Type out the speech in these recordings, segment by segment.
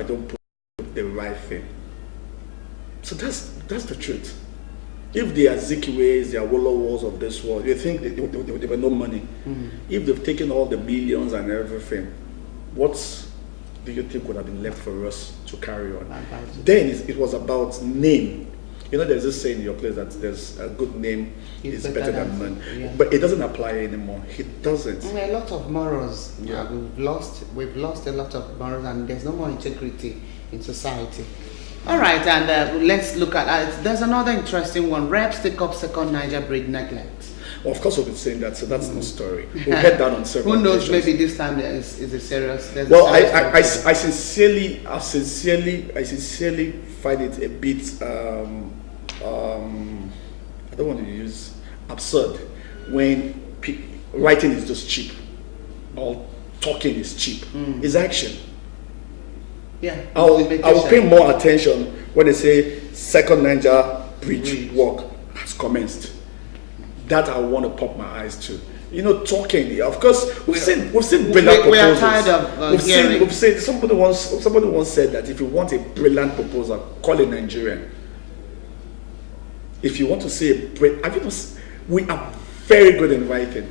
I don't put the right thing. So that's the truth. If the Azikiwes, the Awolowos of this world, you think there were no money. If they've taken all the billions and everything, what do you think would have been left for us to carry on? Then it was about name. You know, there's this saying in your place that there's a good name is better than money. Yeah. But it doesn't apply anymore. It doesn't. A lot of morals. Yeah. We've lost a lot of morals, and there's no more integrity in society. All right, and let's look at there's another interesting one. Reps take up second Niger bridge neglect. Well, of course, we've been saying that, so that's no story. We've heard that on several Who knows? occasions. Maybe this time is a serious. Well, I sincerely find it a bit. I don't want to use absurd when writing is just cheap or talking is cheap. It's action. Yeah. I will pay more attention when they say second Niger bridge work has commenced. That I want to pop my eyes to. You know, talking. Of course, we've seen brilliant proposals. We are tired of hearing. We've seen somebody once said that if you want a brilliant proposal, call a Nigerian. If you want to see we are very good in writing.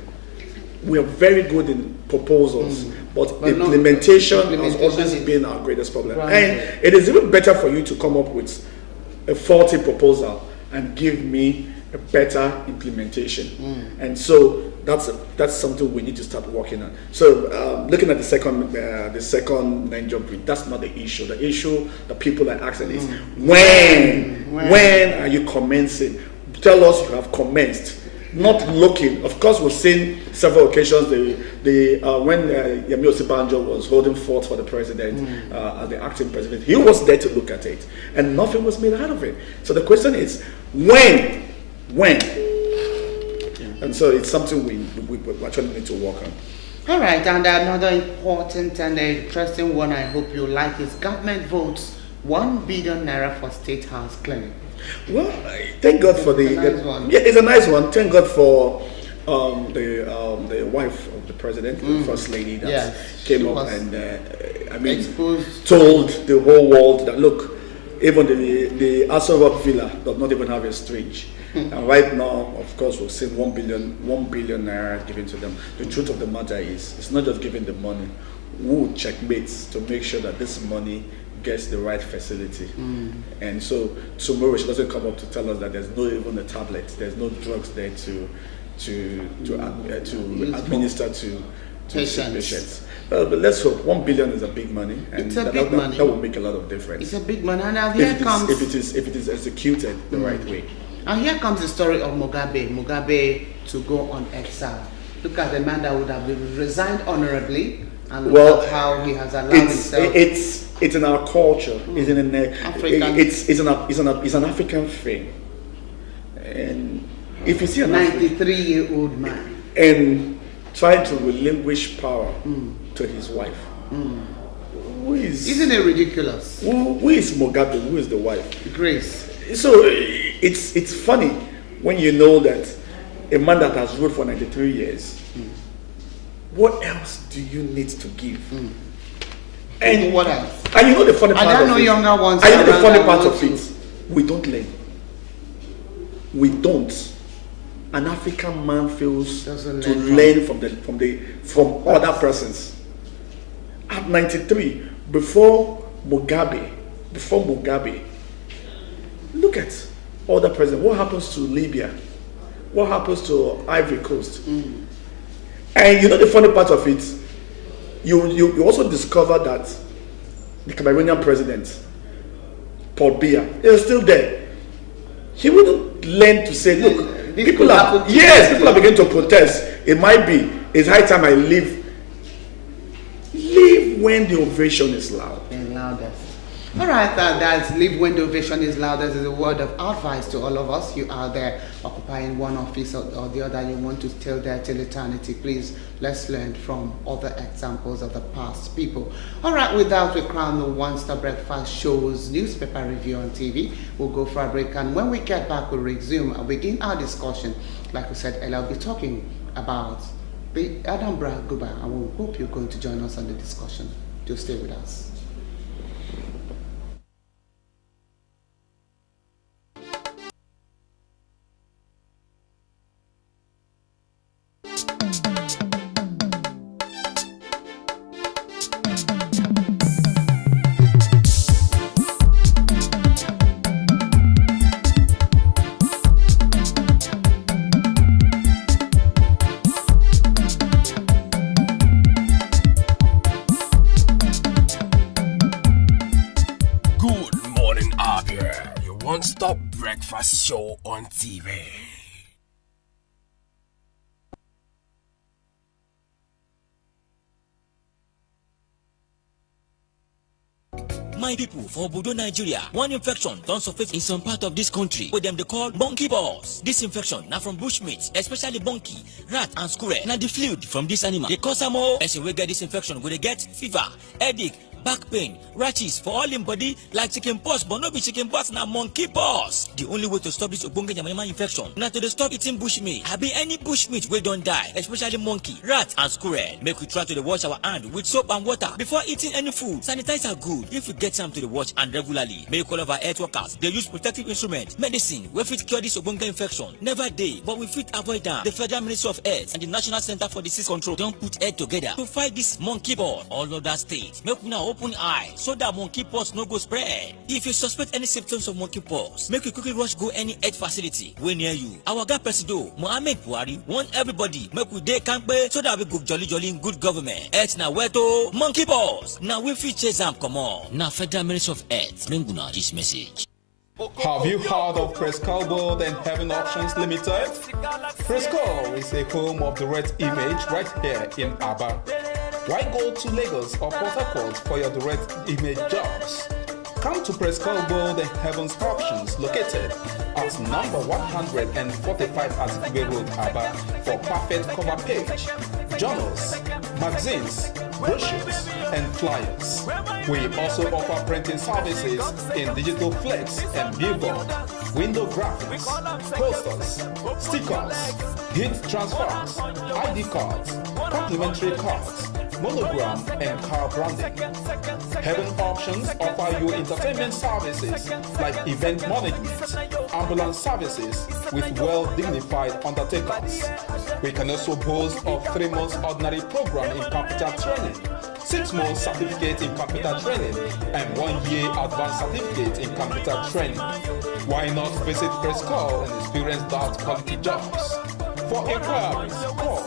We are very good in proposals, but implementation has always been our greatest problem. Right. And it is even better for you to come up with a faulty proposal and give me a better implementation. And so that's something we need to start working on. So looking at the second Niger bridge, that's not the issue. The issue that people are asking is when are you commencing? Tell us you have commenced. Not looking. Of course, we've seen several occasions when Yemi Osibanjo was holding forth for the president as the acting president. He was there to look at it, and nothing was made out of it. So the question is, when? And so it's something we actually need to work on. All right, and another important and interesting one I hope you like is government votes 1 billion naira for State House clinic. Well, thank God for it's a nice one. Thank God for the wife of the president, the first lady that came up and told the whole world that look, even the Aso Rock Villa does not even have a street. And right now, of course, we've seen 1 billion naira given to them. The truth of the matter is, it's not just giving the money. We will checkmate to make sure that this money gets the right facility. And so tomorrow she doesn't come up to tell us that there's not even a tablet, there's no drugs there to administer to patients. But let's hope. 1 billion is a big money, and it's a big money. That will make a lot of difference. It's a big money, and now if it is executed the right way. And here comes the story of Mugabe to go on exile. Look at the man that would have resigned honorably, and look at how he has allowed himself. It's in our culture. It's in African. It's an African thing. And if you see an 93-year-old man and trying to relinquish power to his wife, isn't it ridiculous? Who is Mugabe? Who is the wife? Grace. So it's funny when you know that a man that has ruled for 93 years. What else do you need to give? And what else? And you know the funny part of it. I don't know younger ones. I know the funny part of it. We don't learn. We don't. An African man fails to learn from other persons. At 93, before Mugabe, look at other presidents. What happens to Libya? What happens to Ivory Coast? And you know the funny part of it, you also discover that the Cameroonian president, Paul Biya, is still there. He wouldn't learn to say, look, people are beginning to protest. It's high time I leave. Leave when the ovation is loud. And loudest. All right, that's leave when the ovation is loud. This is a word of advice to all of us. You are there occupying one office or the other. You want to stay there till eternity. Please, let's learn from other examples of the past people. All right, without we crown the One Star Breakfast Show's newspaper review on TV. We'll go for a break, and when we get back, we'll resume and begin our discussion. Like we said earlier, I'll be talking about the Anambra Guba, and we hope you're going to join us on the discussion. Do stay with us. Good morning, Abia. Your one-stop breakfast show on TV. My people, for Obodo, Nigeria, one infection don't surface in some part of this country where them they call monkeypox. This infection now from bushmeat, especially monkey, rat and squirrel. Now the fluid from this animal, they cause some more. Person will get this infection, will they get fever, headache, back pain, rashes for all in body like chicken pox, but no be chicken pox, now monkey pox. The only way to stop this obonge yamayama infection, now to stop eating bushmeat. Have been any bushmeat we don't die, especially monkey, rat and squirrel. Make we try to wash our hand with soap and water before eating any food. Sanitize are good if you get time to wash and regularly. Make all of our health workers, they use protective instrument, medicine, we fit cure this obonge infection. Never day, but we fit avoid them. The Federal Ministry of Health and the National Center for Disease Control don't put head together to fight this monkey pox all over state. Make we now open eye so that monkeypox no go spread. If you suspect any symptoms of monkeypox, make you quickly rush go any health facility wey near you. Our guy Presido Mohammed Buhari want everybody make we dey kampe so that we go jolly in good government. Health na weto monkeypox. Now we fit chase am comot. Na Federal Ministry of Health bring una this message. Have you heard of Prescal World and Heaven Options Limited? Prescal is a home of the red image right here in Aba. Why go to Lagos or Port Harcourt for your direct image jobs? Come to Prescal World and Heaven's Options located at number 145 Azikiwe Road, Aba for perfect cover page, journals, magazines, brochures, and flyers. We also offer printing services in digital flex and billboard, window graphics, posters, stickers, heat transfers, ID cards, complimentary cards, monogram, and car branding. Heaven Options offer you entertainment services like event management, ambulance services with well-dignified undertakers. We can also boast of 3 months ordinary program in computer training, 6 months certificate in computer training, and 1 year advanced certificate in computer training. Why not visit Prescal and experience that quality jobs? For inquiries, call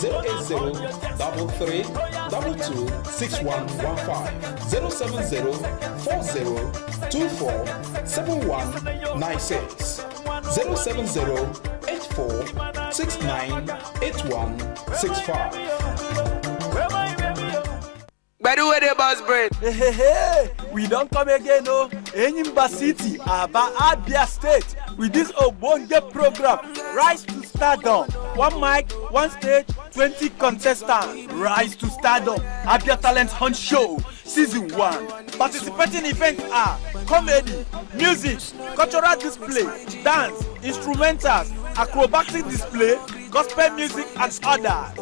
080-33-22-6115, 070-40-24-7196, 070-84-69-8165. Bedu where the boss bread. Hey, we don't come again, no. Enyimba City, Aba, Abia State, with this Obonge program, Rise to Stardom. 1 mic, 1 stage, 20 contestants. Rise to Stardom, Abia Talent Hunt Show, Season 1. Participating events are comedy, music, cultural display, dance, instrumentals, acrobatic display, gospel music, and others.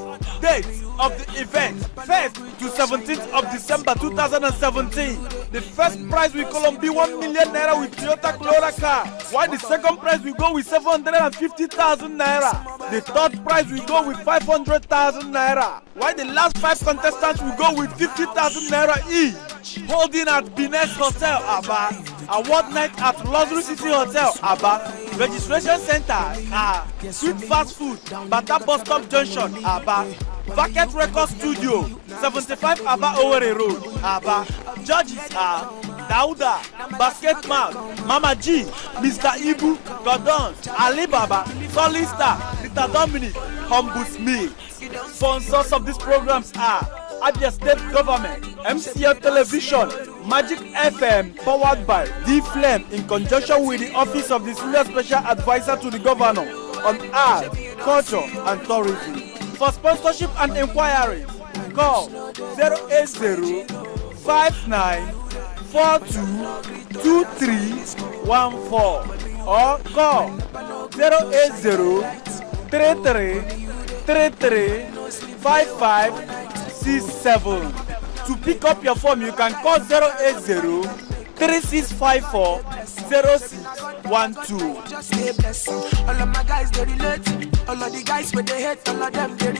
Dates of the event, 1st to 17th of December 2017. The first prize will be 1 million naira with Toyota Corolla car, while the second prize will go with 750,000 naira. The third prize will go with 500,000 naira, while the last 5 contestants will go with 50,000 naira each. Holding at Bines Hotel, Aba. Award night at Luxury City Hotel, Aba. Registration centers are Sweet Fast Food, Bata Bus Stop Junction, Aba. Vacket Record Studio, 75 Aba Owerri Road, Aba. Judges are Dauda, Basketman, Mama G, Mr. Ibu, Gordon, Alibaba, Solista, Rita Dominic, Humble Smith. Sponsors of these programs are Abia State Government, MCL Television, Magic FM, powered by D-Flame in conjunction with the Office of the Senior Special Advisor to the Governor on Art, Culture, and Tourism. For sponsorship and inquiries, call 080-5942-2314 or call 080-33-5567. To pick up your form, you can call 080-3654-0612. Just stay blessed. All of my guys they relate. All of the guys with they hate. All of them they.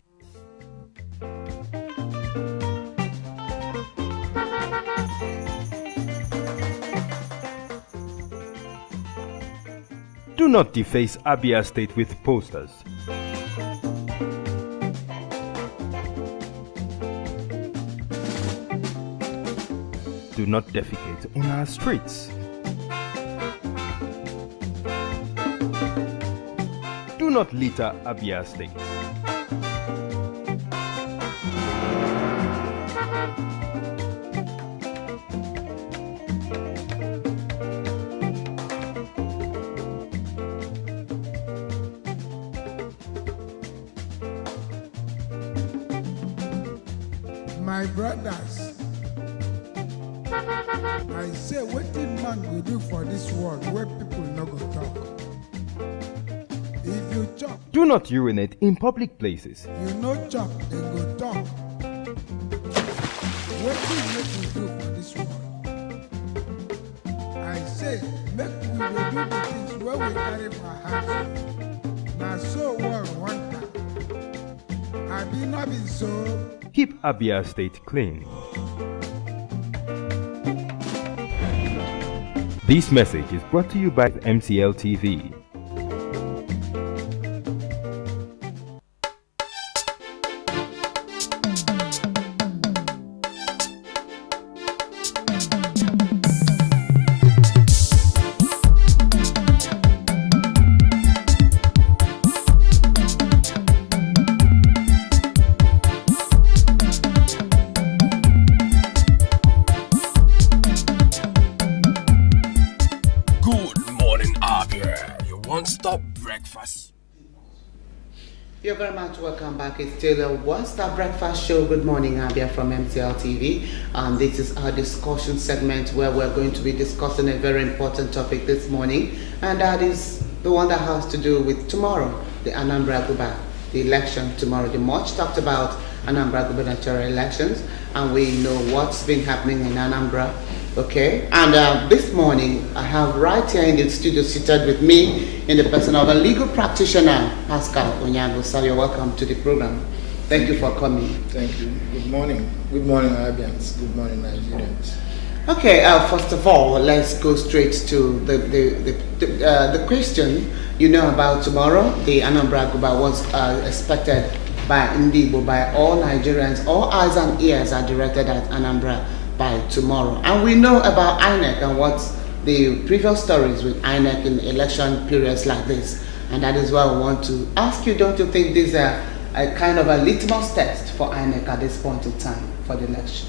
Do not deface Abia State with posters. do not defecate on our streets. Do not litter Abia State. My brothers, I say wetin man go do for this world where people no go talk. If you chop, Do not urinate in public places. you no chop, then go talk. Wetin make we do for this world? I say make we dey do the things wey we carry for heart. Na so world want am. Abi no be so? Keep Abia State clean. This message is brought to you by MCL TV. One-stop breakfast. You're very much welcome back. It's still a one-stop breakfast show. Good morning, Abia from MCL TV. This is our discussion segment where we're going to be discussing a very important topic this morning, and that is the one that has to do with tomorrow, the Anambra Guba, the election tomorrow. The much talked about Anambra gubernatorial elections, and we know what's been happening in Anambra. Okay, and this morning I have right here in the studio seated with me in the person of a legal practitioner, Pascal Onyango. So you're welcome to the program. Thank you for coming. Thank you. Good morning. Good morning, Arabians. Good morning, Nigerians. Okay, first of all, let's go straight to the question. You know about tomorrow, the Anambra Guba was expected by Ndibo, by all Nigerians. All eyes and ears are directed at Anambra by tomorrow. And we know about INEC and what's the previous stories with INEC in election periods like this. And that is why I want to ask you, don't you think this is a kind of a litmus test for INEC at this point in time for the election?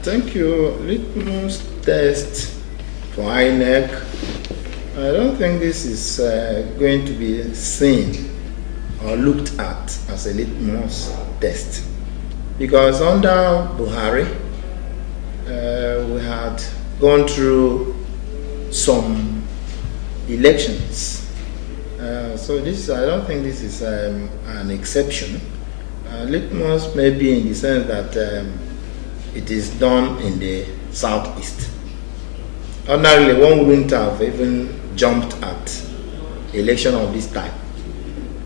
Thank you. Litmus test for INEC. I don't think this is going to be seen or looked at as a litmus test. Because under Buhari, we had gone through some elections. So this, I don't think this is an exception. Litmus may be in the sense that it is done in the southeast. Ordinarily, one wouldn't have even jumped at election of this type.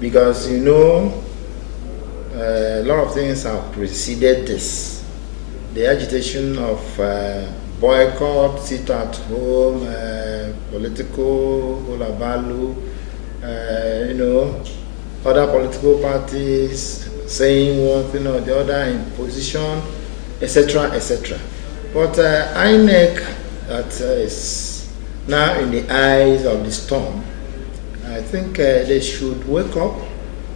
Because, you know, a lot of things have preceded this. The agitation of boycott, sit at home, political hulabaloo, you know, other political parties saying one thing or the other in position, etc., etc. But INEC, that is now in the eyes of the storm, I think they should wake up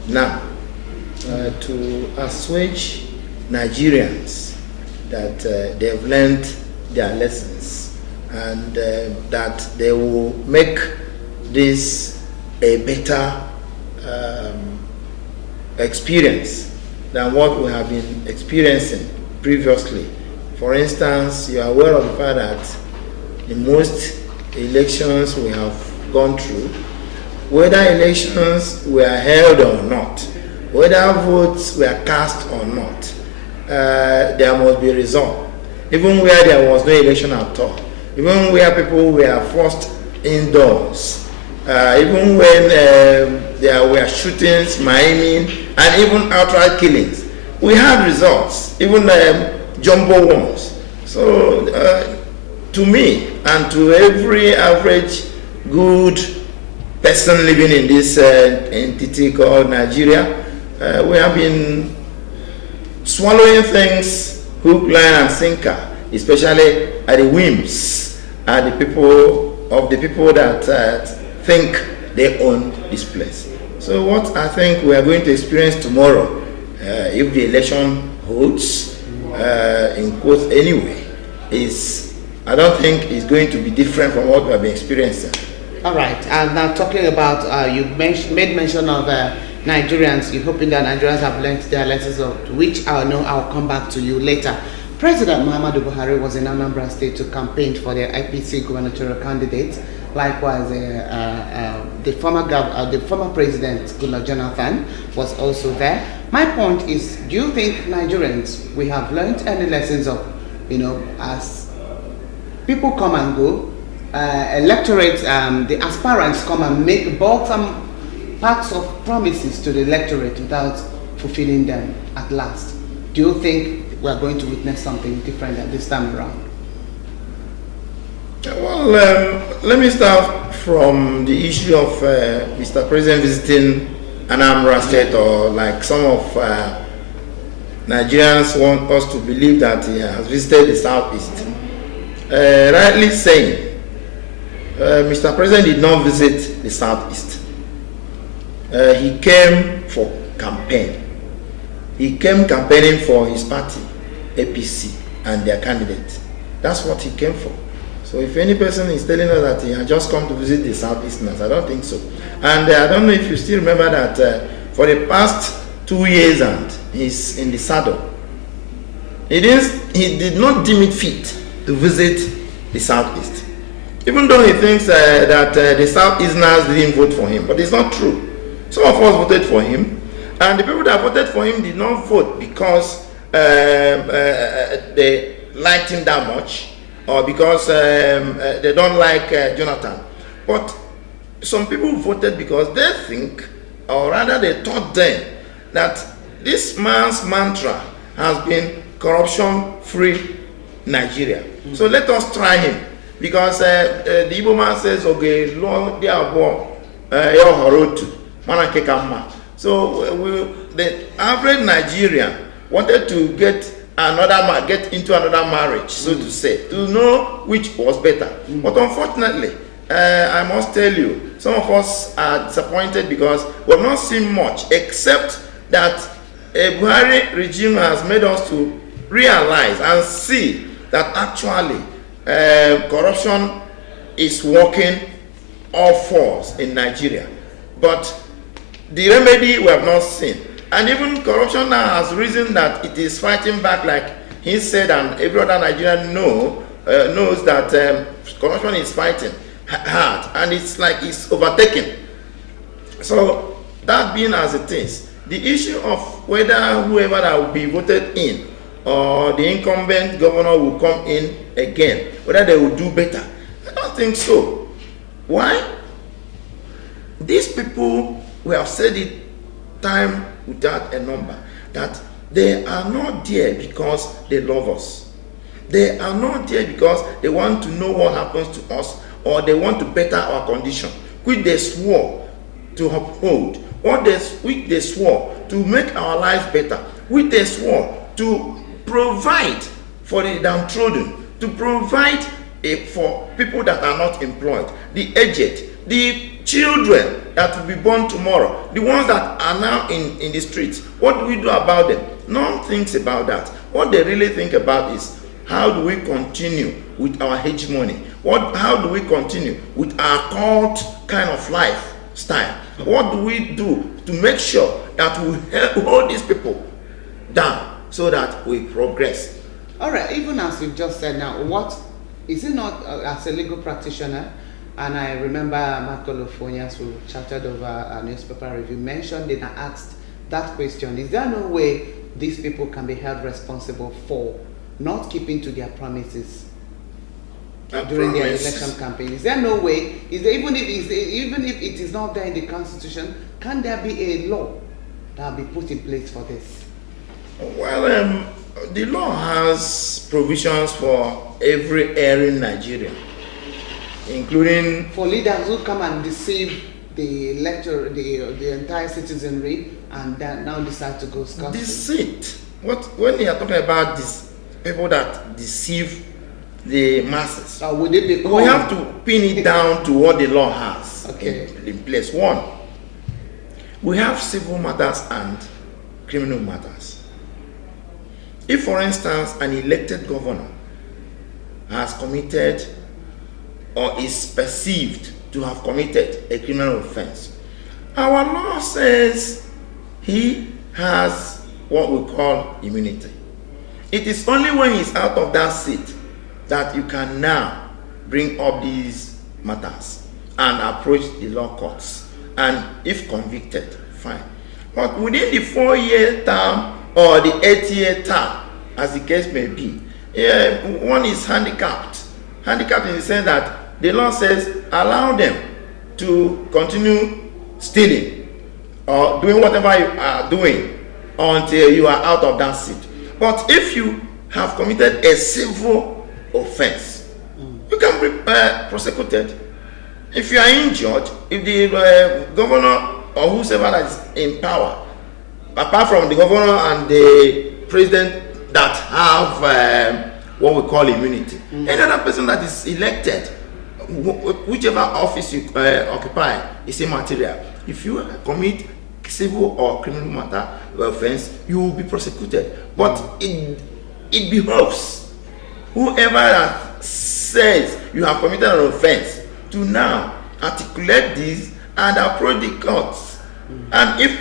now to assuage Nigerians that they've learned their lessons and that they will make this a better experience than what we have been experiencing previously. For instance, you are aware of the fact that in most elections we have gone through, whether elections were held or not, whether votes were cast or not, there must be a result. Even where there was no election at all, even where people were forced indoors, even when there were shootings, maiming, and even outright killings, we had results, even jumbo ones. So to me and to every average good person living in this entity called Nigeria, we have been swallowing things hook, line, and sinker especially at the whims and the people that think they own this place. So what I think we are going to experience tomorrow, if the election holds, in quotes anyway, I don't think it's going to be different from what we have been experiencing. All right, and now talking about, you made mention of Nigerians. You're hoping that Nigerians have learned their lessons, of which I'll come back to you later. President Muhammadu Buhari was in Anambra State to campaign for the APC gubernatorial candidate. Likewise, the former president, Goodluck Jonathan, was also there. My point is, do you think Nigerians, we have learned any lessons of, as people come and go, electorate, the aspirants come and make some parts of promises to the electorate without fulfilling them at last? Do you think we are going to witness something different at this time around? Well, let me start from the issue of Mr. President visiting Anambra State, or like some of Nigerians want us to believe that he has visited the Southeast. Rightly saying, Mr. President did not visit the Southeast. He came for campaign. He came campaigning for his party, APC, and their candidate. That's what he came for. So if any person is telling us that he has just come to visit the Southeasterners, I don't think so. And I don't know if you still remember that for the past 2 years and he's in the saddle, he did not deem it fit to visit the Southeast. Even though he thinks that the Southeasterners didn't vote for him, but it's not true. Some of us voted for him, and the people that voted for him did not vote because they liked him that much, or because they don't like Jonathan. But some people voted because they think, or rather they thought then, that this man's mantra has been corruption-free Nigeria. So let us try him. Because the Igbo man says, okay, Lord, they are born, so the average Nigerian wanted to get into another marriage, so to say, to know which was better. But unfortunately, I must tell you, some of us are disappointed because we have not seen much, except that a Buhari regime has made us to realize and see that actually corruption is working all fours in Nigeria. But the remedy we have not seen. And even corruption now has risen that it is fighting back, like he said, and every other Nigerian knows that corruption is fighting hard, and it's like it's overtaken. So that being as it is, the issue of whether whoever that will be voted in or the incumbent governor will come in again, whether they will do better, I don't think so. Why? These people, we have said it time without a number, that they are not there because they love us. They are not there because they want to know what happens to us, or they want to better our condition, which they swore to uphold, which they swore to make our lives better, which they swore to provide for the downtrodden, to provide for people that are not employed, the aged, the children that will be born tomorrow, the ones that are now in the streets. What do we do about them? No one thinks about that. What they really think about is, how do we continue with our hegemony? How do we continue with our cult kind of lifestyle? What do we do to make sure that we hold these people down so that we progress? All right, even as you've just said now, what is it not as a legal practitioner? And I remember Michael Ofonias, who chatted over a newspaper review, mentioned it and asked that question: is there no way these people can be held responsible for not keeping to their promises during their election campaign? Is there no way? Even if it is not there in the Constitution, can there be a law that will be put in place for this? Well, the law has provisions for every area in Nigeria, including for leaders who come and deceive the entire citizenry, and then now decide to go scot-free. Deceit. When you are talking about this, people that deceive the masses. Would it be we have to pin it down to what the law has in place. One, we have civil matters and criminal matters. If, for instance, an elected governor has committed or is perceived to have committed a criminal offense, our law says he has what we call immunity. It is only when he's out of that seat that you can now bring up these matters and approach the law courts. And if convicted, fine. But within the 4-year term or the 8-year term, as the case may be, one is handicapped. Handicapped in the sense that the law says allow them to continue stealing or doing whatever you are doing until you are out of that seat. But if you have committed a civil offense, you can be prosecuted. If you are injured, if the governor or whoever that is in power, apart from the governor and the president that have what we call immunity, any other person that is elected, whichever office you occupy, is immaterial. If you commit civil or criminal matter offense, you will be prosecuted. But it behoves whoever that says you have committed an offense to now articulate this and approach the courts. And if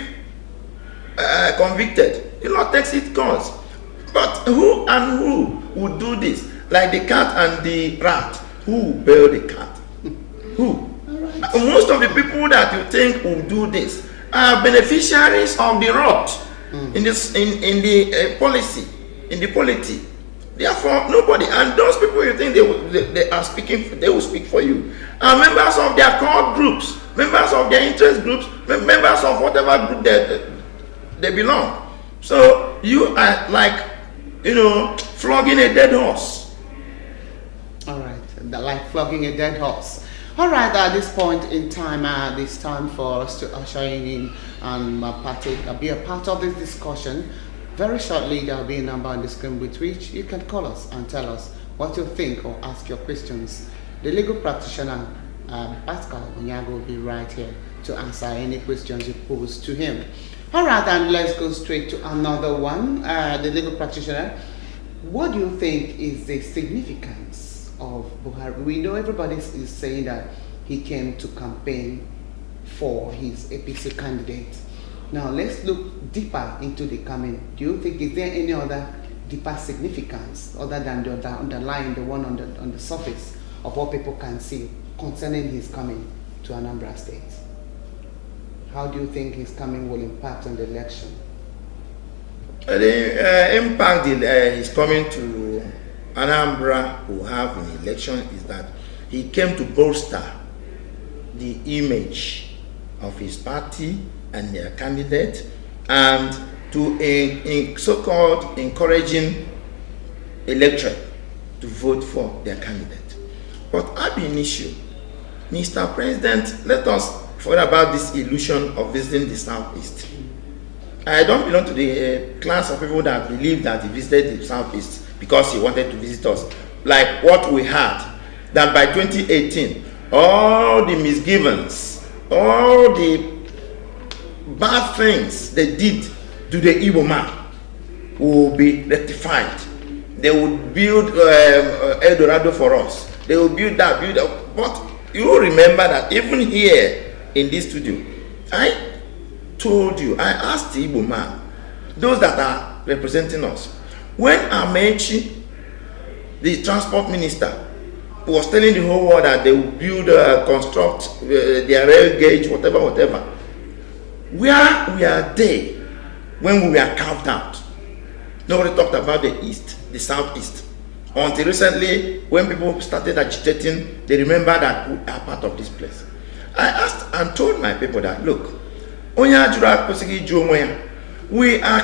convicted, the law takes its course. But who would do this? Like the cat and the rat. Who will bail the cat? Who? Right. Most of the people that you think will do this are beneficiaries of the rot in the policy, in the polity. Therefore, nobody, and those people you think they are speaking, they will speak for you, are members of their core groups, members of their interest groups, members of whatever group they belong. So you are like, flogging a dead horse. All right, like flogging a dead horse. All right, at this point in time, it's time for us to usher in and be a part of this discussion. Very shortly, there will be a number on the screen with which you can call us and tell us what you think or ask your questions. The legal practitioner, Pascal Onyago, will be right here to answer any questions you pose to him. All right, and let's go straight to another one. The legal practitioner, what do you think is the significance of Buhari? We know everybody is saying that he came to campaign for his APC candidate. Now let's look deeper into the coming. Do you think, is there any other deeper significance other than the underlying, the one on the surface of what people can see concerning his coming to Anambra State? How do you think his coming will impact on the election? The impact his coming to Anambra will have in the election is that he came to bolster the image of his party and their candidate, and to so-called encouraging electorate to vote for their candidate. But ab initio, Mr. President, let us forget about this illusion of visiting the Southeast. I don't belong to the class of people that believe that he visited the Southeast because he wanted to visit us. Like what we had, that by 2018, all the misgivings, all the bad things they did to the Igbo man will be rectified. They would build El Dorado for us. They will build that. But you remember that even here in this studio, I asked the Igbo man, those that are representing us, when Amechi, the transport minister, was telling the whole world that they will build, construct their rail gauge, whatever, where were they when we were carved out? Nobody talked about the East, the Southeast. Until recently, when people started agitating, they remember that we are part of this place. I asked and told my people that, look, we are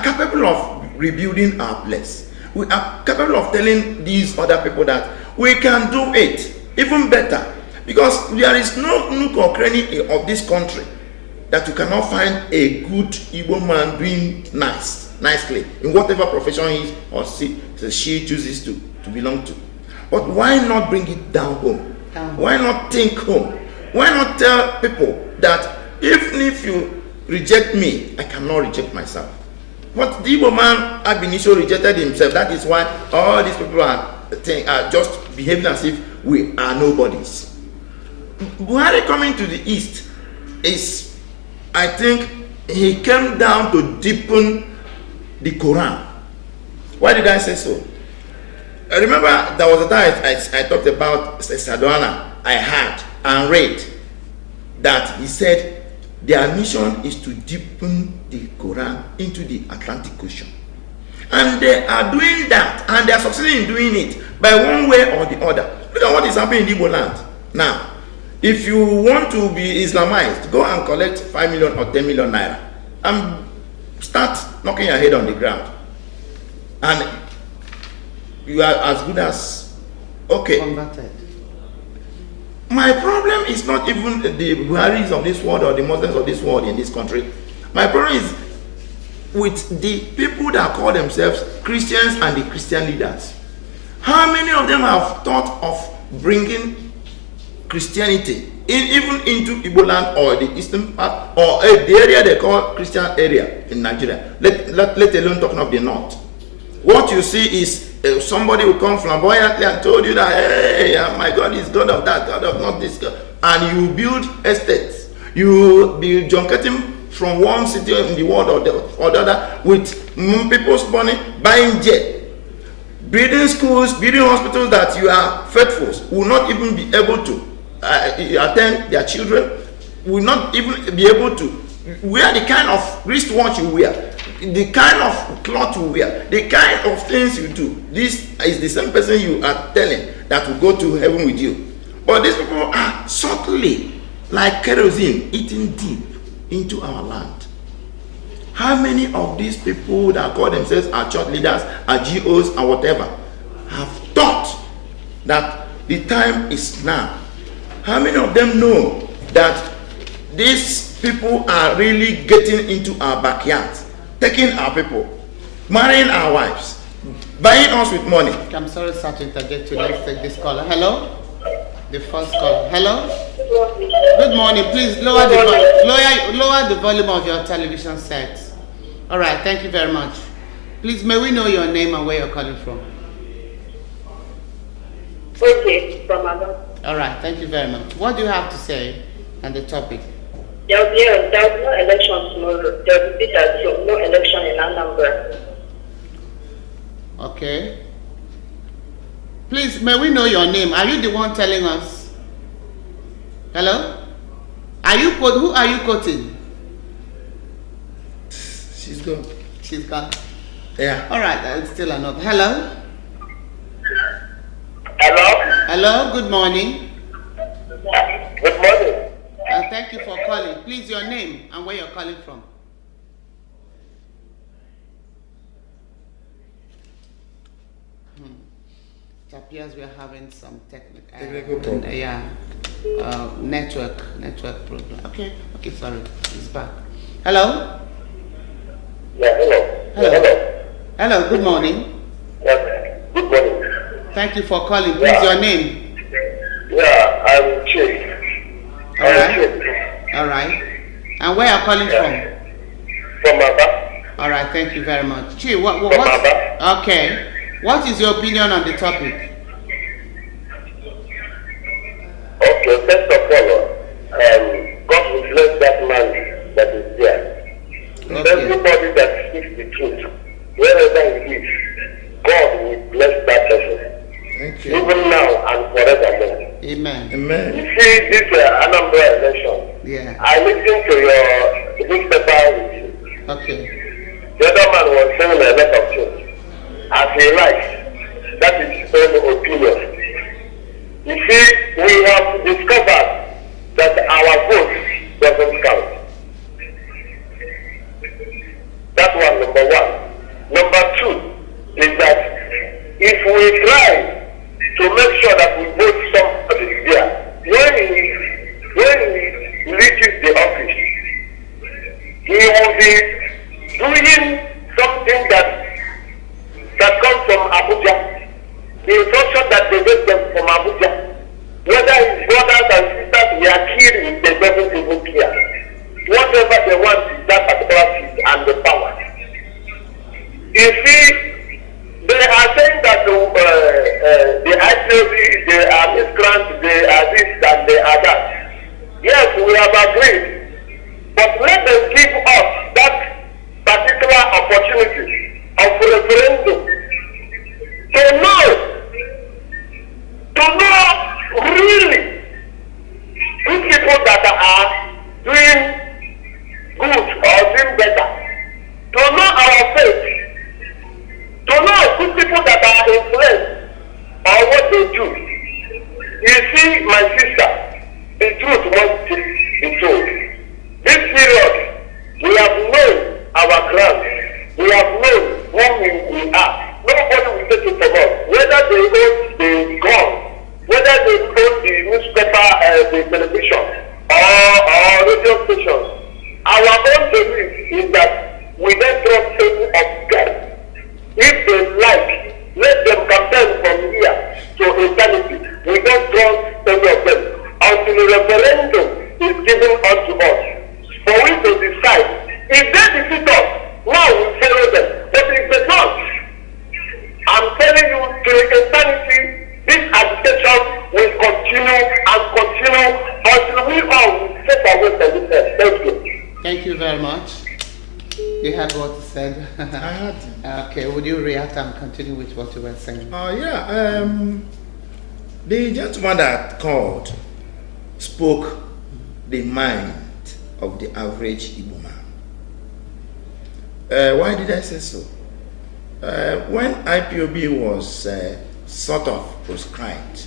capable of rebuilding our place. We are capable of telling these other people that we can do it even better, because there is no nook or cranny of this country that you cannot find a good Igbo man doing nicely in whatever profession he or she chooses to belong to. But why not bring it down home? Why not think home? Why not tell people that even if you reject me, I cannot reject myself? But the Igbo man Ab Initio rejected himself. That is why all these people are just behaving as if we are nobodies. Buhari coming to the East is, I think, he came down to deepen the Quran. Why did I say so? I remember there was a time I talked about Sadwana. I had and read that he said their mission is to deepen the Quran into the Atlantic Ocean. And they are doing that, and they are succeeding in doing it by one way or the other. Look at what is happening in Igbo land. Now, if you want to be Islamized, go and collect 5 million or 10 million naira and start knocking your head on the ground. And you are as good as okay. Converted. My problem is not even the Buharis of this world or the Muslims of this world in this country. My problem is with the people that call themselves Christians and the Christian leaders. How many of them have thought of bringing Christianity even into Igbo land or the eastern part or the area they call Christian area in Nigeria? Let alone talking of the north. What you see is somebody will come flamboyantly and told you that, hey, my God is God of that, God of not this God. And you build estates. You be junketing from one city in the world or the other with people's money, buying jet, building schools, building hospitals that you are faithful will not even be able to attend their children, will not even be able to wear the kind of wristwatch you wear, the kind of cloth you wear, the kind of things you do. This is the same person you are telling that will go to heaven with you. But these people are subtly, like kerosene, eating deep into our land. How many of these people that call themselves our church leaders, our GOs, and whatever, have thought that the time is now? How many of them know that these people are really getting into our backyards, taking our people, marrying our wives, buying us with money? I'm sorry, sir, to interject you. Let's take this caller. Hello? The first caller. Hello? Good morning. Please lower the volume of your television set. All right, thank you very much. Please, may we know your name and where you're calling from? Okay, from Aba. All right, thank you very much. What do you have to say on the topic? There's no election tomorrow. There'll be no election in Anambra. Okay. Please, may we know your name? Are you the one telling us? Hello? Who are you quoting? She's gone. She's gone. Yeah. All right, that's still another. Hello? Hello? Hello, good morning. Good morning. Thank you for calling. Please, your name and where you're calling from. It appears we are having some technical problem. Network problem. Okay, sorry. It's back. Hello? Yeah, hello. Hello, good morning. Yeah, good morning. Thank you for calling. Please, your name. Yeah, I'm Chief. All right. And where are you calling from? From Aba. All right, thank you very much. Chi, what? From Aba. Okay. What is your opinion on the topic? Okay, first of all, God will bless that man that is there. Okay. Everybody that speaks the truth, wherever he is, God will bless that person. Thank you. Even now and forevermore. Amen. Amen. You see, this Anambra election, Yeah. I listened to your newspaper review. Okay. The other man was saying a lot of things. As he likes, that is his own opinion. You see, we have discovered that our vote doesn't count. That's one, number one. Number two is that if we try to make sure that we vote somebody there, when he reaches the office, he will be doing something that comes from Abuja. The instruction that they get grant, they are this and they are that. Yes, we have agreed, but let them give us that particular opportunity of referendum to know really good people that are doing good or doing better, to know our faith, to know good people that are influenced on what they do. You see, my sister, the truth must be told. This period, we have known our ground. We have known who we are. Nobody will take it from us. Whether they own the gun, whether they own the newspaper, the television, or radio stations. Our own belief is that we don't trust any of them. If they like, let them campaign from here to eternity. We don't trust any of them until the referendum is given unto us for we to decide. If they defeat us, now we follow them. But if they don't, I'm telling you, to eternity, this agitation will continue and continue until we all will step away from this. Thank you. Thank you very much. You heard what he said. I heard him. Okay, would you react and continue with what you were saying? The gentleman that called spoke the mind of the average Igbo man. Why did I say so? When IPOB was sort of proscribed,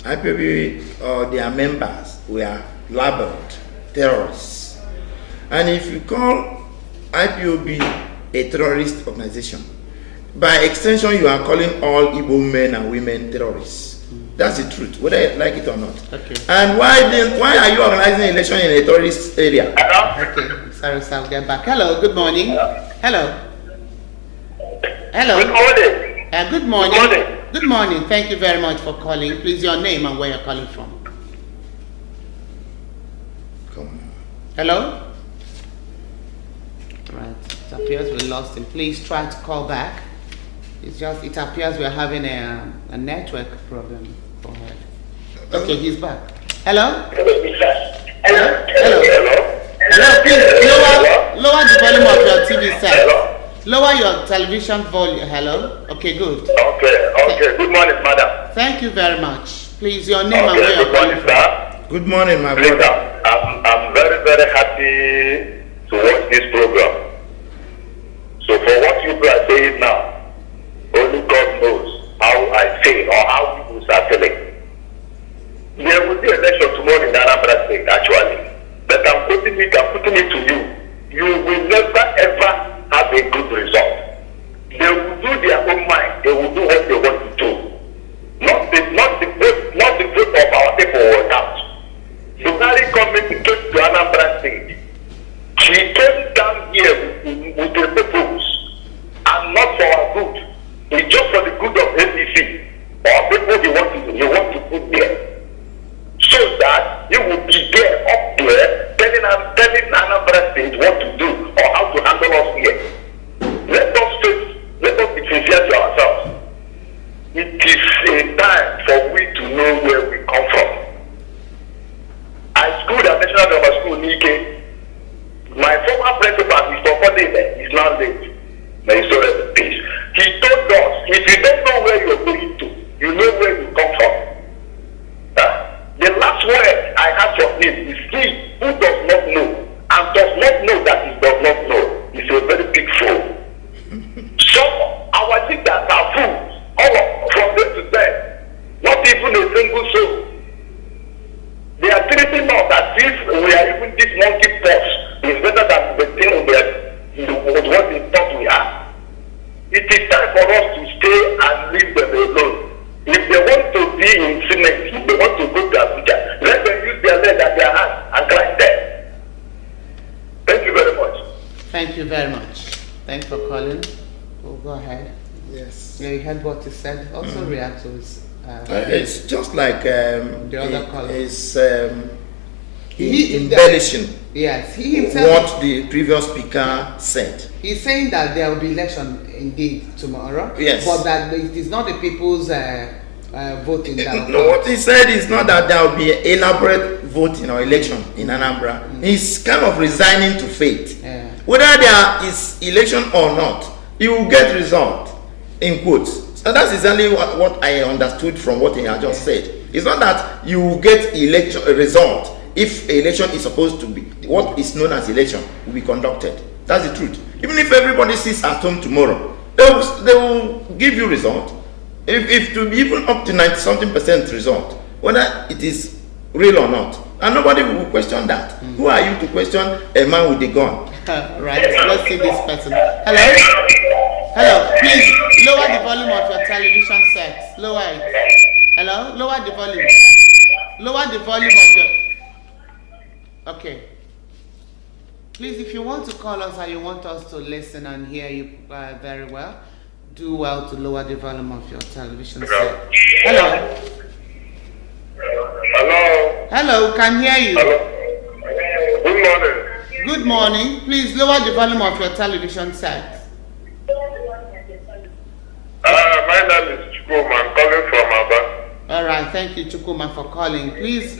IPOB or their members were labeled terrorists. And if you call IPOB a terrorist organization, by extension you are calling all Igbo men and women terrorists. That's the truth, whether you like it or not. Okay. And why are you organizing an election in a tourist area? Okay, sorry, I'll get back. Hello, good morning. Hello. Hello. Good morning. Good morning. Good morning. Good morning. Thank you very much for calling. Please, your name and where you're calling from. Come on. Hello? Right. It appears we lost him. Please try to call back. It appears we're having a network problem. Go ahead. Okay, he's back. Hello? Hello? Hello, please lower the volume of your TV set. Lower your television volume. Hello? Okay, good. Okay. Good morning, madam. Thank you very much. Please, your name and where you're calling from. Good morning, my brother. I'm very, very happy to watch this program. So for what you are saying now, only God knows how I feel or how people are feeling. There will be an election tomorrow in Anambra State, actually. But I'm putting it to you. You will never ever have a good result. They will do their own mind. They will do what they want to do. Not the vote of our people will count. Buhari coming to get to Anambra State. She came down here with the purpose and not for our good. It's just for the good of APC or people you want to put there. So that you will be there up there telling Anambra State what to do or how to handle us here. Let us be sincere to ourselves. It is a time for we to know where we come from. I schooled at National Grammar School, Nike. My former principal, Mr. Fodebe, is now late. May he rest in peace. He told us, if you don't know where you're going to, you know where you come from. The last word I had from him is he who does not know and does not know that he does not know is a very big fool. So our leaders are fools, from day to day, not even a single soul. They are treating us as if we are even this monkey pox is better than the thing what they thought we are. It is time for us to stay and leave them alone. If they want to be in Senate, if they want to go to Abuja, let them use their leg and their hand and climb there. Thank you very much. Thank you very much. Thanks for calling. We'll go ahead. Yes. Yeah, you heard what he said. Also react to his... it's just like the other caller. Embellishing yes, he himself, what the previous speaker said. He's saying that there will be election indeed tomorrow. Yes. But that it is not the people's voting. No, what he said is not that there will be elaborate voting or election in Anambra. He's kind of resigning to fate. Yeah. Whether there is election or not, he will get result, in quotes. So that's exactly what I understood from what he had just said. It's not that you will get election result if election is supposed to be, what is known as election will be conducted. That's the truth. Even if everybody sits at home tomorrow, they will give you result. If to be even up to 90-something% result, whether it is real or not, and nobody will question that. Who are you to question a man with a gun? Right, let's see this person. Hello? Hello, please lower the volume of your television set. Lower it. Hello? Lower the volume. Lower the volume of your... Okay. Please, if you want to call us and you want us to listen and hear you very well, do well to lower the volume of your television set. Hello? Hello? Hello, can hear you. Hello? Good morning. Good morning. Please lower the volume of your television set. My name is Chukuma. I'm calling from Aba. All right, thank you, Chukuma, for calling. Please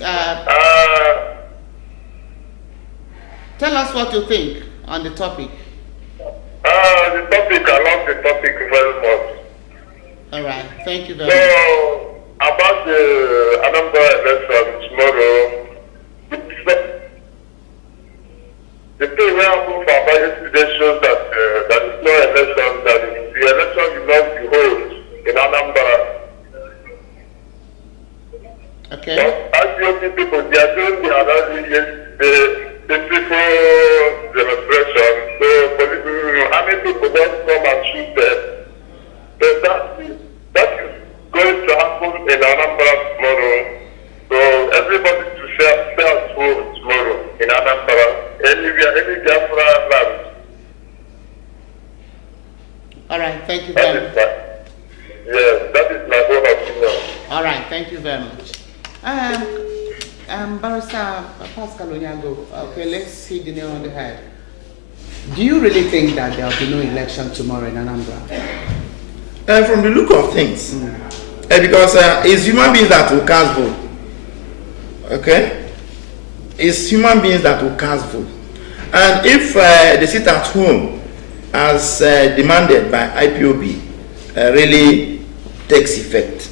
tell us what you think on the topic. The topic, I love the topic very much. All right, thank you very much. So, about the Anambra election tomorrow, the thing we have for about yesterday shows that there is no election, that the election will not be held in Anambra. Okay. But as young people, they are doing the analysis, the peaceful demonstration. So, how many people just come and shoot them? But that is going to happen in Anambra tomorrow. So, everybody to stay at home tomorrow in Anambra, anywhere, any Biafra land. All right, thank you very much. Yes, that is my own opinion. All right, thank you very much. Barrister Pascal Onyango, okay, let's hit the nail on the head. Do you really think that there will be no election tomorrow in Anambra? From the look of things, because it's human beings that will cast vote. Okay? It's human beings that will cast vote. And if they sit at home as demanded by IPOB really takes effect,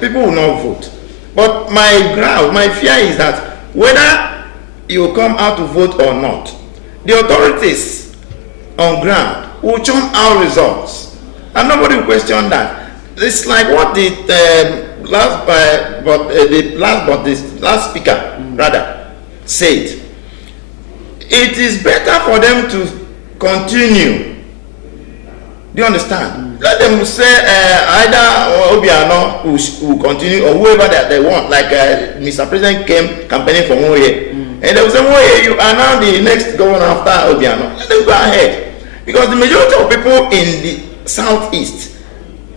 people will not vote. But my fear is that whether you come out to vote or not, the authorities on ground will churn out results, and nobody will question that. It's like what the last speaker rather said. It is better for them to continue. Do you understand? Let them say either Obiano will continue or whoever that they want. Like Mr. President came campaigning for 1 year. And they will say, 1 year, you are now the next governor after Obiano. Let them go ahead. Because the majority of people in the southeast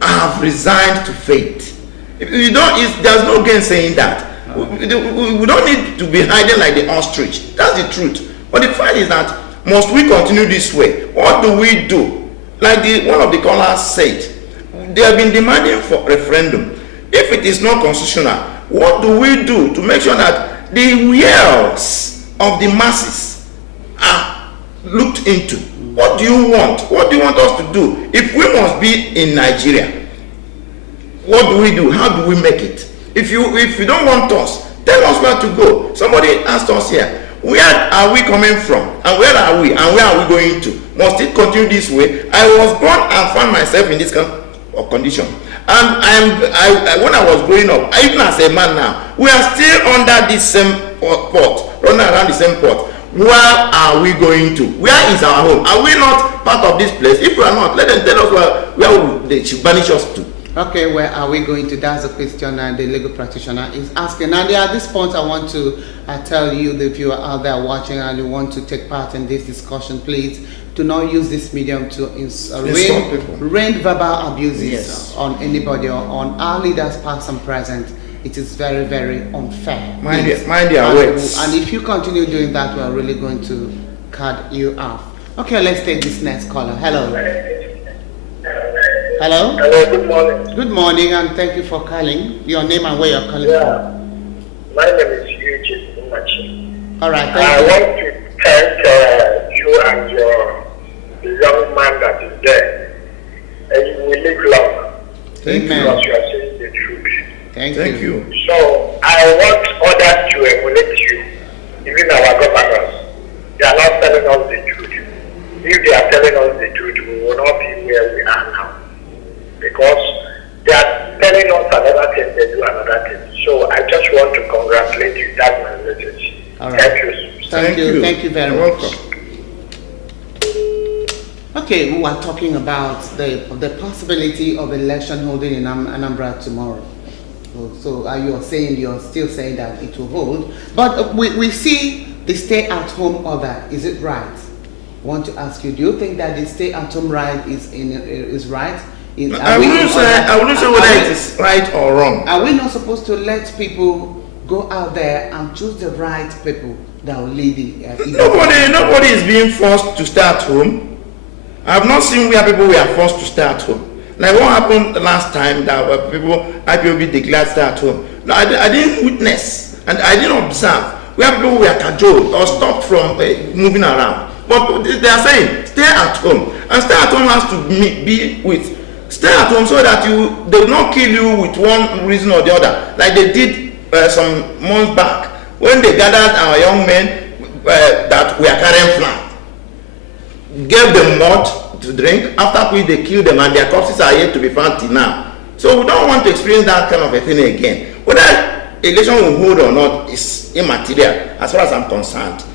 have resigned to fate. There's no gain saying that. We don't need to be hiding like the ostrich. That's the truth. But the fact is that must we continue this way? What do we do? Like one of the callers said, they have been demanding for referendum. If it is not constitutional, what do we do to make sure that the wills of the masses are looked into? What do you want? What do you want us to do? If we must be in Nigeria, what do we do? How do we make it? If you don't want us, tell us where to go. Somebody asked us here, where are we coming from? And where are we? And where are we going to? Must it continue this way? I was born and found myself in this kind of condition. And when I was growing up, even as a man now, we are still under this same pot, running around the same pot. Where are we going to? Where is our home? Are we not part of this place? If we are not, let them tell us where they should banish us to. Okay, where are we going to? That's a question the legal practitioner is asking. And at this point, I want to tell you, the viewer out there watching, and you want to take part in this discussion, please do not use this medium to rain verbal abuses on anybody or on our leaders, past and present. It is very, very unfair. Mind your words. And if you continue doing that, we are really going to cut you off. Okay, let's take this next caller. Hello. Hello? Hello, good morning. Good morning, and thank you for calling. Your name and where you're calling from. My name is Eugene Umachi. All right, I thank you. want to thank you and the young man that is there. And you will live long. Amen. Because you are saying the truth. Thank you. So I want others to emulate you, even our governors. They are not telling us the truth. If they are telling us the truth, we will not be where we are now. Because they are telling us another thing, they do another thing. So I just want to congratulate you. That's my message. All right. Thank you. Thank you. Thank you very You're much. welcome. Okay, we are talking about the possibility of election holding in Anambra tomorrow. So you're still saying that it will hold, but we see the stay-at-home order. Is it right? I want to ask you: do you think that the stay-at-home right is right? I wouldn't say whether it is right or wrong. Are we not supposed to let people go out there and choose the right people that will lead the? Nobody is being forced to stay at home. I have not seen where people were forced to stay at home. Like what happened the last time that people IPOB declared stay at home. No, I didn't witness and I didn't observe where people were cajoled or stopped from moving around. But they are saying stay at home, and stay at home has to be with stay at home so that they will not kill you with one reason or the other, like they did some months back when they gathered our young men that were carrying flag, gave them mud to drink, after which they killed them and their corpses are yet to be found till now. So we don't want to experience that kind of a thing again. Whether election will hold or not is immaterial as far as I'm concerned.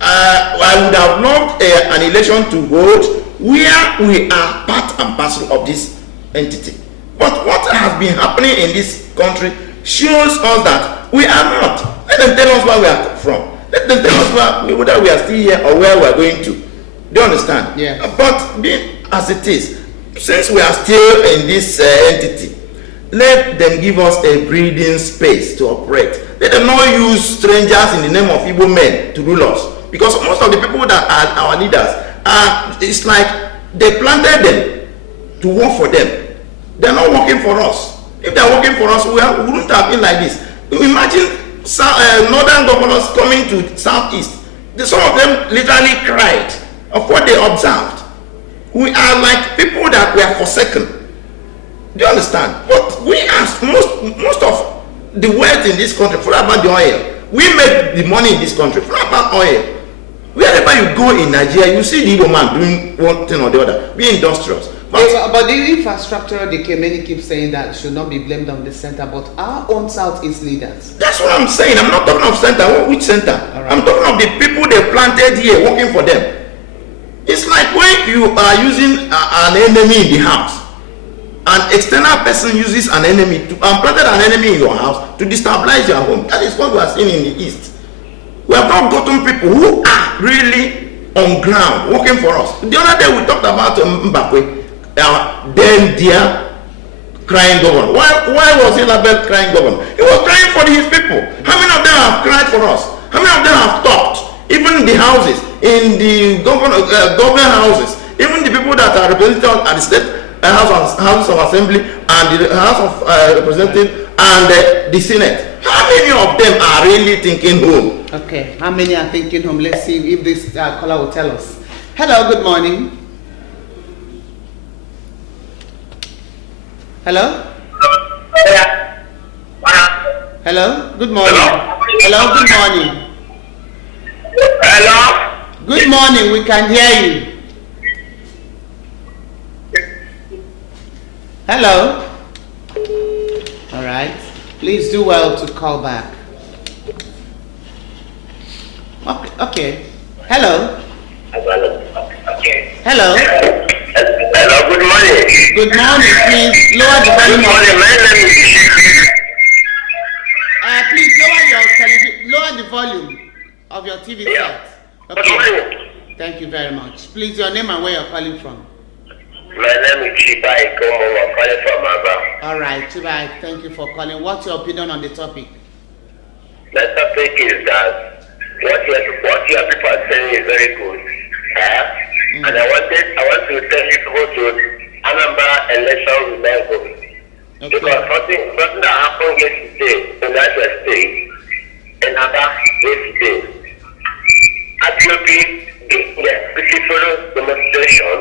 I would have loved an election to hold where we are part and parcel of this entity. But what has been happening in this country shows us that we are not. Let them tell us where we are from. Let them tell us whether we are still here or where we are going to. Do you understand? Yeah. But being as it is, since we are still in this entity, let them give us a breathing space to operate. Let them not use strangers in the name of Igbo men to rule us. Because most of the people that are our leaders, it's like they planted them to work for them. They're not working for us. If they're working for us, we wouldn't have been like this. Imagine northern governors coming to southeast. Some of them literally cried of what they observed. We are like people that were forsaken. Do you understand? But we ask most of the wealth in this country, for about the oil. We make the money in this country, for about oil. Wherever you go in Nigeria, you see the Igbo man doing one thing or the other, be industrious. But the infrastructural decay, many keep saying that should not be blamed on the center, but our own Southeast leaders. That's what I'm saying. I'm not talking of center. Which center? Right. I'm talking of the people they planted here working for them. It's like when you are using an enemy in the house, an external person uses an enemy and planted an enemy in your house to destabilize your home. That is what we are seeing in the East. We have not gotten people who are really on ground working for us. The other day we talked about Mbakwe, then dear crying governor. Why was he labeled crying governor? He was crying for his people. How many of them have cried for us? How many of them have talked? Even in the houses, in the government houses, even the people that are represented at the state House of Assembly and the House of Representatives and the Senate. How many of them are really thinking home? Okay, how many are thinking home? Let's see if this caller will tell us. Hello, good morning. Hello? Hello, good morning. Hello, good morning. Hello? Good morning, we can hear you. Hello? All right. Please do well to call back. Okay. Hello? Okay. Hello? Hello, good morning. Good morning, please lower the volume. Good morning, my name is please lower the volume of your TV set. Okay. Thank you very much. Please, your name and where you're calling from. My name is Chiba Ikomo. I'm calling from Aba. All right, Chiba, thank you for calling. What's your opinion on the topic? The topic is that what your people are saying is very good. And I want to tell you people to Anambra election will not go. Okay. Because something that happened yesterday in Niger State, in Aba yesterday, IPOB the peaceful demonstration,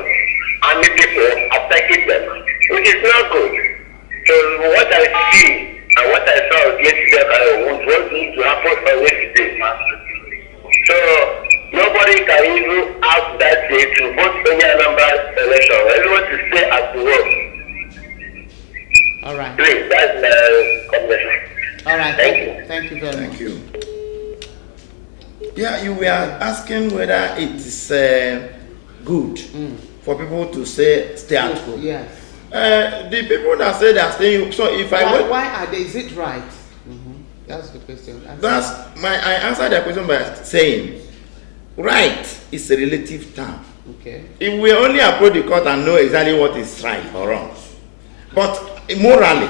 army people attacking them, which is not good. So what I see and what I saw yesterday was what needs to happen for yesterday. So nobody can even out that day to vote any Anambra election. Everyone to stay at the work. All right. Please, that's my comment. All right. Thank you. Thank you very much. Thank you. Yeah, you were asking whether it is good for people to stay at home. Yes. The people that say they are staying, so if why are they? Is it right? That's the question. I answered the question by saying, right is a relative term. Okay. If we only approach the court and know exactly what is right or wrong, but morally,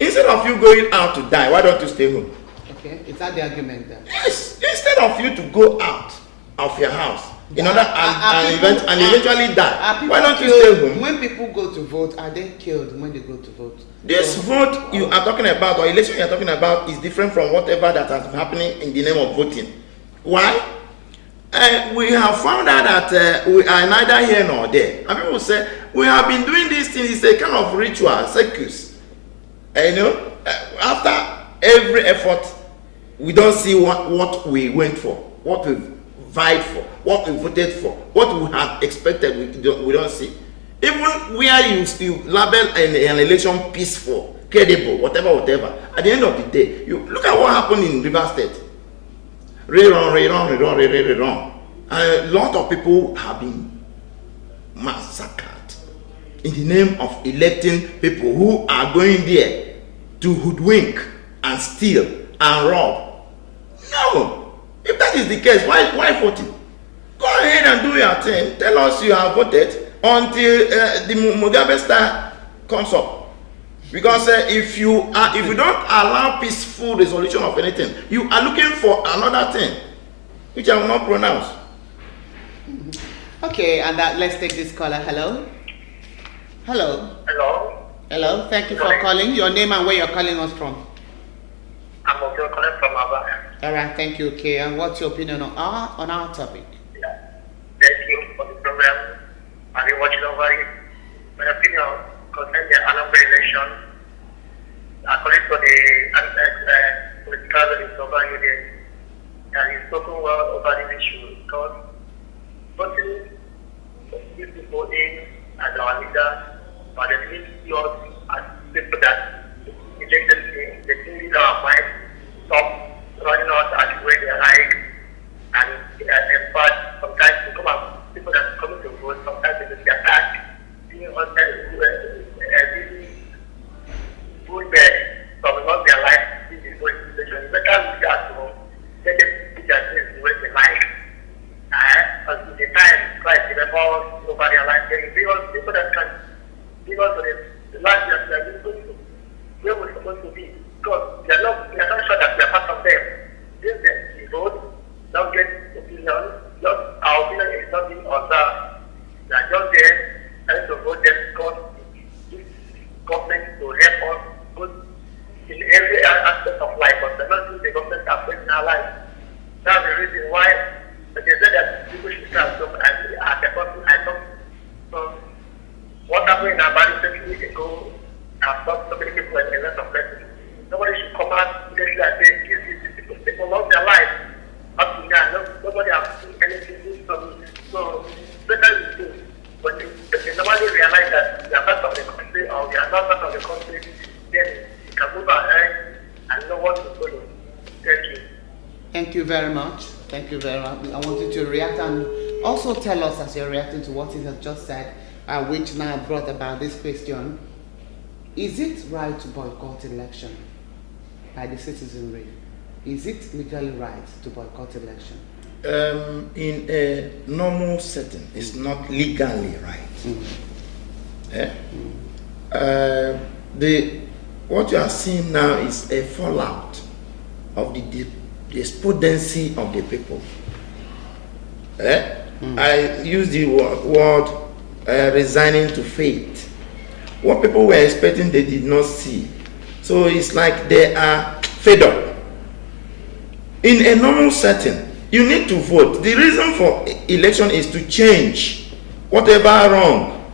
instead of you going out to die, why don't you stay home? Okay, is that the argument then? Yes, instead of you to go out of your house in order and eventually die, why don't you stay home? When people go to vote, are they killed when they go to vote? This vote you are talking about, or election you are talking about, is different from whatever that has been happening in the name of voting. Why? We have found out that we are neither here nor there. And people say, we have been doing this thing, it's a kind of ritual, circus. After every effort, we don't see what we went for, what we vied for, what we voted for, what we have expected, we don't see. Even where you label an election peaceful, credible, whatever, at the end of the day, you look at what happened in Rivers State. Re-run. A lot of people have been massacred in the name of electing people who are going there to hoodwink and steal and rob. No. If that is the case, why voting? Go ahead and do your thing. Tell us you have voted until the Mugabe star comes up. Because if you don't allow peaceful resolution of anything, you are looking for another thing, which I will not pronounce. Okay, and let's take this caller. Hello. Hello. Thank you for calling. Your name and where you're calling us from. I'm okay, calling from Aba. All right, thank you, okay. And what's your opinion on our topic? Yeah. Thank you for the program. I've been watching over it. My opinion concerning the Anambra election, according to the political leaders over here, and he's spoken well over this issue because voting these people in as our leaders, but they didn't see us as people that elected in. They didn't lead our mind, stop running out at where they like, and in fact, sometimes they come out, people that come to vote, sometimes they get attacked, being on really good bad, from not their life, this is what situation. Better look at home, let them do their things the way they like. Until the time Christ remember over their life, there is people that can give us the life that we are supposed to, where we're supposed to be. Because we are not sure that we are part of them. This is vote, don't get opinion, just our opinion is not being observed. We are just there trying to vote them because this government to help us good in every aspect of life, but they're not doing the government affecting our life. That's the reason why they said that people should start to at the person I talked. So what happened in Abadi 20 weeks ago, I've talked to so many people and a lot of places. Nobody should come out immediately and say, these people lost their life. Up to now, nobody has seen anything good from me. So, better you do. But they normally realize that they are part of the country or they are not part of the country, then you can move ahead and know what to follow. Thank you. Thank you very much. Thank you very much. I want you to react and also tell us as you're reacting to what he has just said, which now brought about this question. Is it right to boycott election by the citizenry? Is it legally right to boycott election? In a normal setting, it's not legally right. What you are seeing now is a fallout of the despondency of the people. I use the word resigning to fate. what people were expecting they did not see. So it's like they are fed up. In a normal setting, you need to vote. The reason for election is to change whatever wrong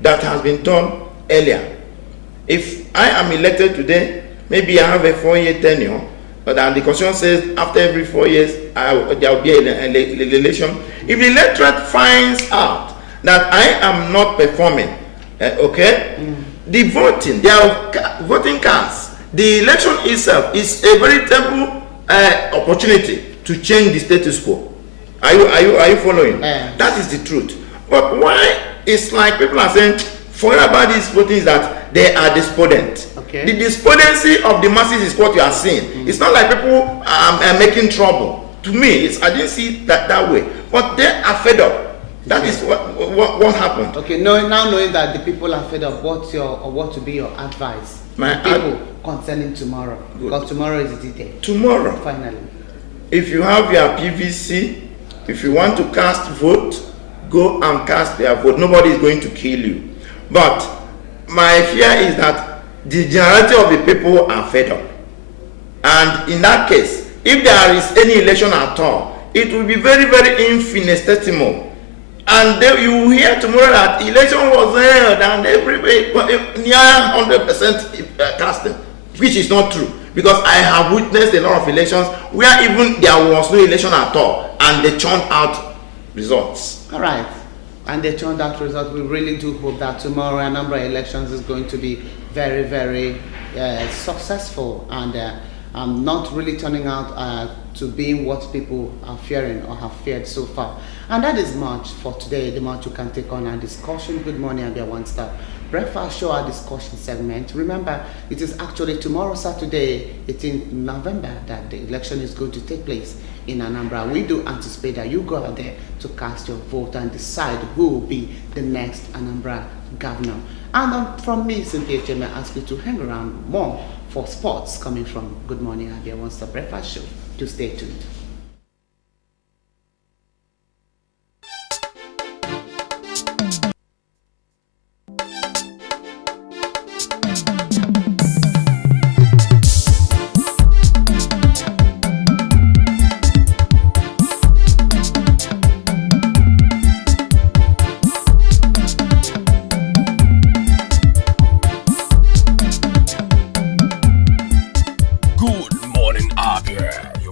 that has been done earlier. If I am elected today, maybe I have a 4-year tenure, but the constitution says after every 4 years there will be an election. If the electorate finds out that I am not performing, the voting, there are voting cards. The election itself is a veritable opportunity to change the status quo. Are you following? That is the truth. But why it's like people are saying, forget about this voting, is that they are despondent. The despondency of the masses is what you are seeing. It's not like people are making trouble. To me, I didn't see it that way. But they are fed up. That is what happened. Okay, now knowing that the people are fed up, what to be your advice to people concerning tomorrow? Because tomorrow is the day. Tomorrow. Finally. If you have your PVC, if you want to cast vote, go and cast your vote. Nobody is going to kill you. But my fear is that the generality of the people are fed up. And in that case, if there is any election at all, it will be very, very infinitesimal. And you will hear tomorrow that election was held and everybody near 100% casting, which is not true. Because I have witnessed a lot of elections where even there was no election at all and they churned out results. All right. And they turned out results. We really do hope that tomorrow a number of elections is going to be very, very successful and not really turning out to being what people are fearing or have feared so far. And that is much for today, the much you can take on our discussion. Good morning, Abia One Star Breakfast Show, our discussion segment. Remember, it is actually tomorrow, Saturday, 18th November, that the election is going to take place in Anambra. We do anticipate that you go out there to cast your vote and decide who will be the next Anambra governor. And from me, Cynthia Cheme, I ask you to hang around more for sports coming from Good Morning Abia One Star Breakfast Show. To stay tuned.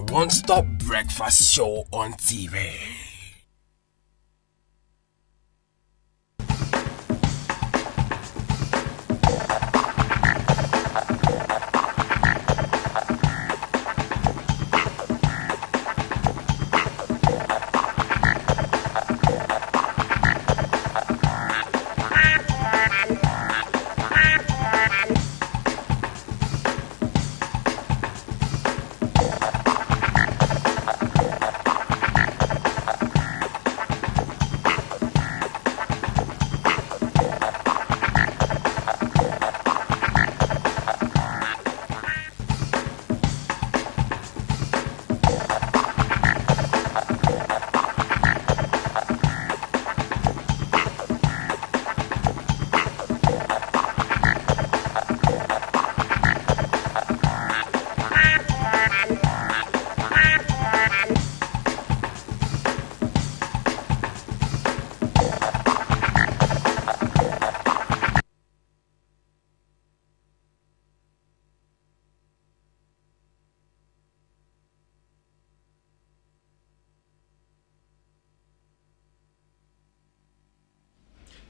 One-stop breakfast show on TV.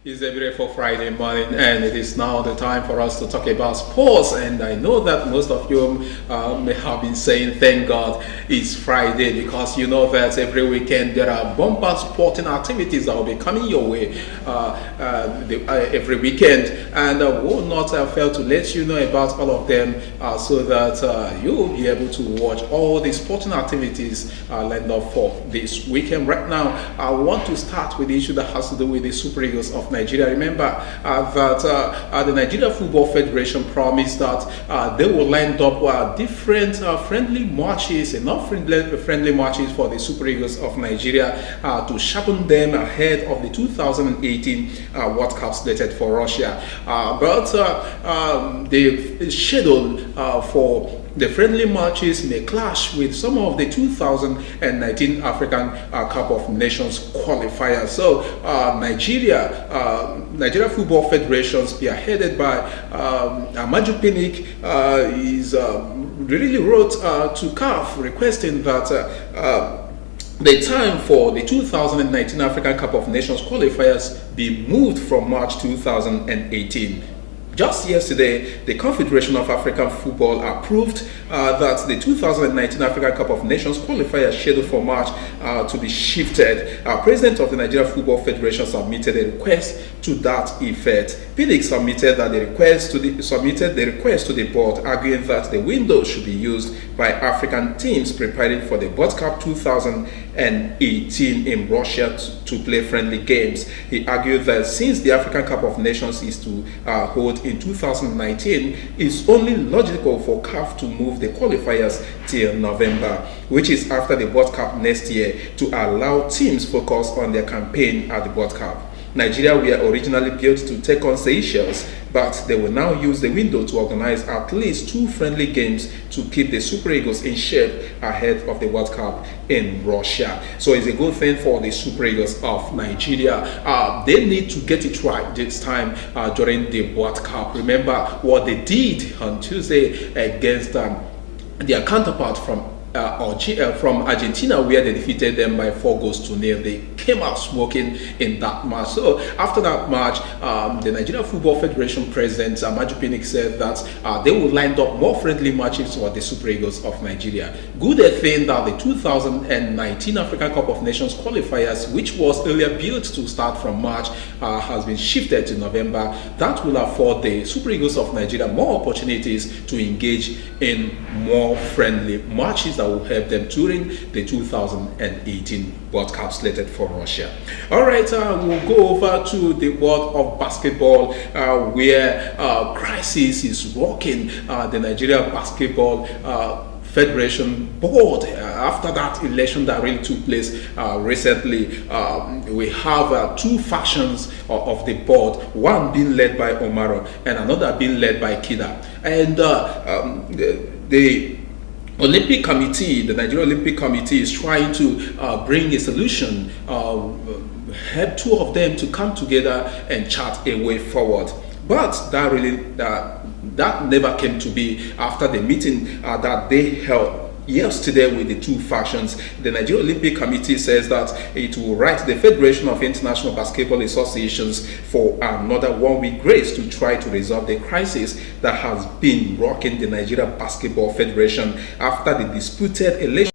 It's a beautiful Friday morning, and it is now the time for us to talk about sports. And I know that most of you may have been saying, thank God it's Friday, because you know that every weekend there are bumper sporting activities that will be coming your way every weekend. And we'll not fail to let you know about all of them so that you'll be able to watch all the sporting activities lined up for this weekend. Right now, I want to start with the issue that has to do with the Super Eagles of Nigeria. Remember that the Nigeria Football Federation promised that they will line up different friendly matches, enough friendly matches for the Super Eagles of Nigeria to sharpen them ahead of the 2018 World Cup slated for Russia. But the schedule for the friendly matches may clash with some of the 2019 African Cup of Nations qualifiers. So Nigeria Football Federation, spearheaded by Amaju Pinnick, really wrote to CAF requesting that the time for the 2019 African Cup of Nations qualifiers be moved from March 2018. Just yesterday, the Confederation of African Football approved that the 2019 African Cup of Nations qualifier scheduled for March to be shifted. President of the Nigeria Football Federation submitted a request to that effect. Pinnick submitted the request to the board, arguing that the window should be used by African teams preparing for the World Cup 2018 in Russia to play friendly games. He argued that since the African Cup of Nations is to hold in 2019, it's only logical for CAF to move the qualifiers till November, which is after the World Cup next year, to allow teams focus on their campaign at the World Cup. Nigeria were originally built to take on Seychelles, but they will now use the window to organize at least 2 friendly games to keep the Super Eagles in shape ahead of the World Cup in Russia. So it's a good thing for the Super Eagles of Nigeria. They need to get it right this time during the World Cup. Remember what they did on Tuesday against their counterpart from Argentina, where they defeated them by 4-0. They came out smoking in that match. So after that match, the Nigeria Football Federation president Amaju Pinnick said that they will line up more friendly matches for the Super Eagles of Nigeria. Good thing that the 2019 African Cup of Nations qualifiers, which was earlier built to start from March, has been shifted to November. That will afford the Super Eagles of Nigeria more opportunities to engage in more friendly matches that will help them during the 2018 World Cup slated for Russia. All right, we'll go over to the world of basketball, where crisis is rocking the Nigeria Basketball Federation board. After that election that really took place recently, we have 2 factions of the board, one being led by Omaro and another being led by Kida. And the Olympic Committee, the Nigeria Olympic Committee, is trying to bring a solution, help 2 of them to come together and chart a way forward. But that never came to be after the meeting that they held yesterday with the 2 factions. The Nigeria Olympic Committee says that it will write the Federation of International Basketball Associations for another 1-week grace to try to resolve the crisis that has been rocking the Nigeria Basketball Federation after the disputed election